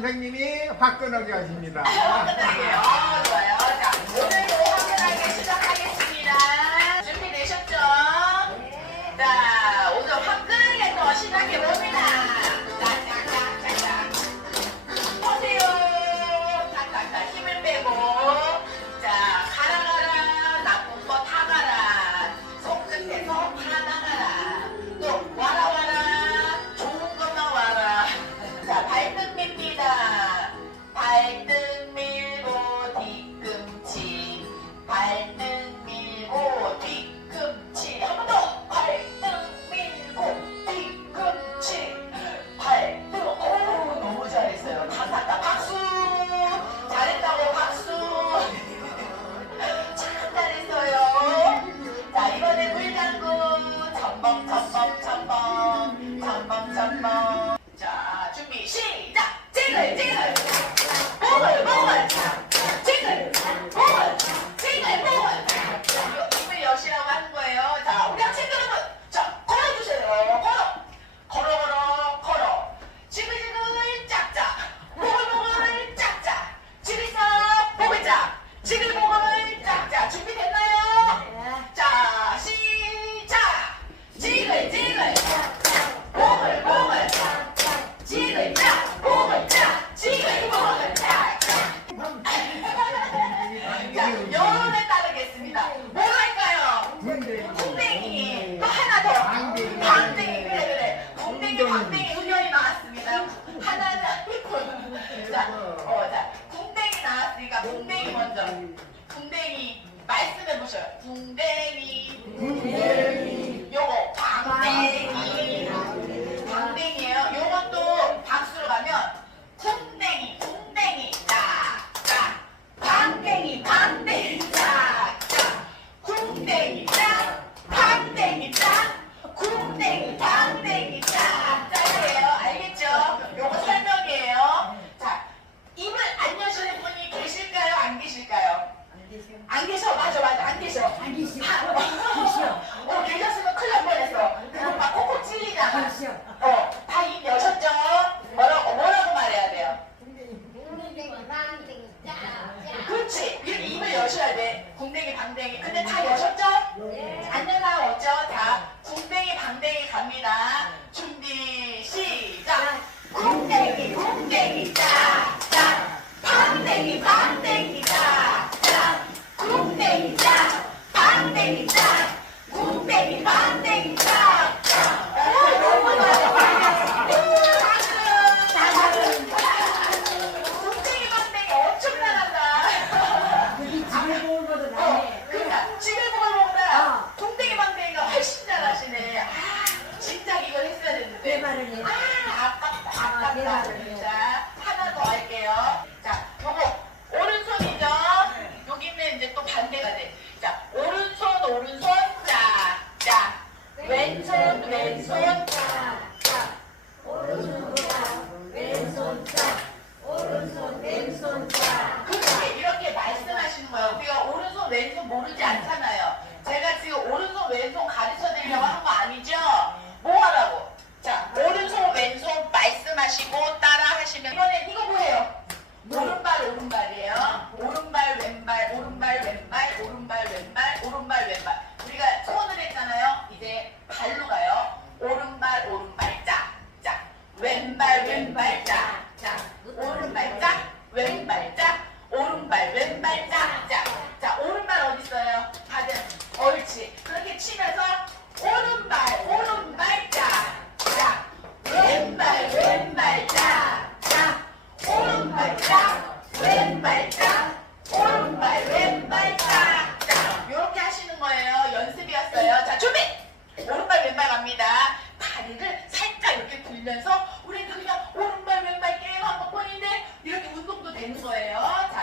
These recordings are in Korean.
선생님이 화끈하게 하십니다. 화끈하게요. 아, 좋아요. 자, 오늘도 화끈하게 시작하겠습니다. 준비되셨죠? 네. 자, 오늘 화끈하게 또 시작해봅니다. 자, 어, 자, 궁뎅이 나왔으니까 궁뎅이 먼저. 궁뎅이 말씀해 보셔요. 궁뎅이 Thank you. 하시고 따라 하시면 이번에 이거 뭐예요? 오른발 오른발이에요. 오른발 왼발 오른발 왼발 오른발 왼발 오른발 왼발 우리가 손을 했잖아요. 이제 발로 가요. 오른발 오른발 짝짝 왼발 왼발 짝짝 오른발 짝 왼발 짝 오른발 왼발 짝짝 자 오른발 어디 있어요? 바은 옳지 그렇게 치면서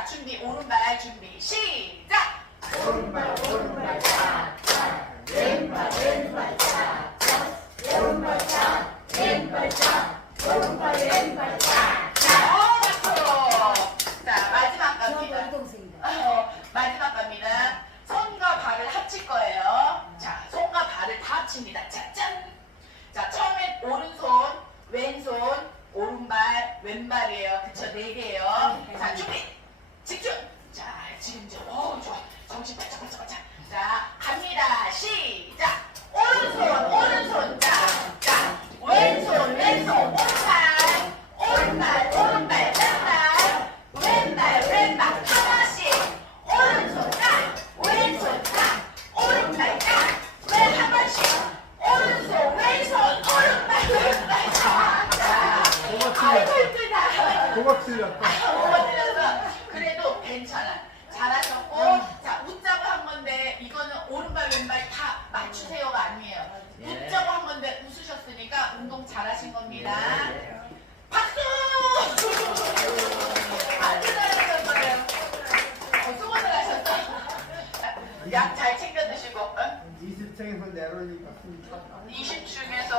준비 오른발 준비. 시작! 오른발 오른발 짝 왼발 왼발 짝 오른발 짝 왼발 짝 오른발 왼발 짝 잘하셨고 자 웃자고 한 건데 이거는 오른발 왼발 다 맞추세요가 아니에요. 예. 웃자고 한 건데 웃으셨으니까 운동 잘하신 겁니다. 예. 박수! 박수 달라는 거예요. 어, 수고들 하셨어. 약 잘 챙겨 드시고. 20층에서 내려오니까 20층에서